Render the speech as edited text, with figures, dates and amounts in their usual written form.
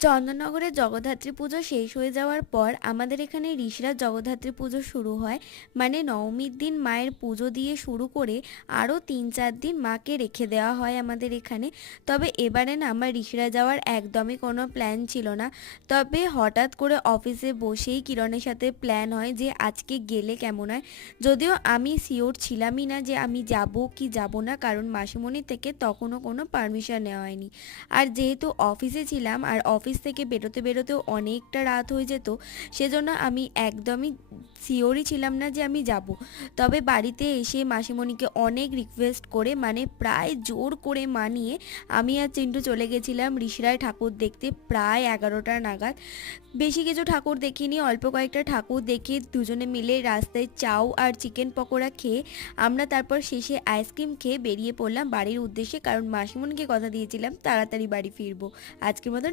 চন্দননগরে জগদ্ধাত্রী পুজো শেষ হয়ে যাওয়ার পর আমাদের এখানে ঋষিরাজ জগদ্ধাত্রী পুজো শুরু হয়। মানে নবমীর দিন মায়ের পুজো দিয়ে শুরু করে আরও 3-4 দিন মাকে রেখে দেওয়া হয় আমাদের এখানে। তবে এবারে না আমার ঋষিরাজ যাওয়ার একদমই কোনো প্ল্যান ছিল না। তবে হঠাৎ করে অফিসে বসেই কিরণের সাথে প্ল্যান হয় যে আজকে গেলে কেমন হয়। যদিও আমি শিওর ছিলামই না যে আমি যাব কি যাব না, কারণ মাসিমণি থেকে তখনও কোনো পারমিশন নেওয়া হয়নি। আর যেহেতু অফিসে ছিলাম আর অফিস থেকে বেরোতে বেরোতেও অনেকটা রাত হয়ে যেত, সেজন্য আমি একদমই শিওরই ছিলাম না যে আমি যাব। তবে বাড়িতে এসে মাসিমণিকে অনেক রিকোয়েস্ট করে, মানে প্রায় জোর করে মানিয়ে আমি আর চিন্টু চলে গেছিলাম ঋষিরায় ঠাকুর দেখতে প্রায় 11টা নাগাদ। বেশি কিছু ঠাকুর দেখিনি, অল্প কয়েকটা ঠাকুর দেখে দুজনে মিলে রাস্তায় চাউ আর চিকেন পকোড়া খেয়ে আমরা তারপর শেষে আইসক্রিম খেয়ে বেরিয়ে পড়লাম বাড়ির উদ্দেশ্যে, কারণ মাসিমণিকে কথা দিয়েছিলাম তাড়াতাড়ি বাড়ি ফিরবো। আজকের মতন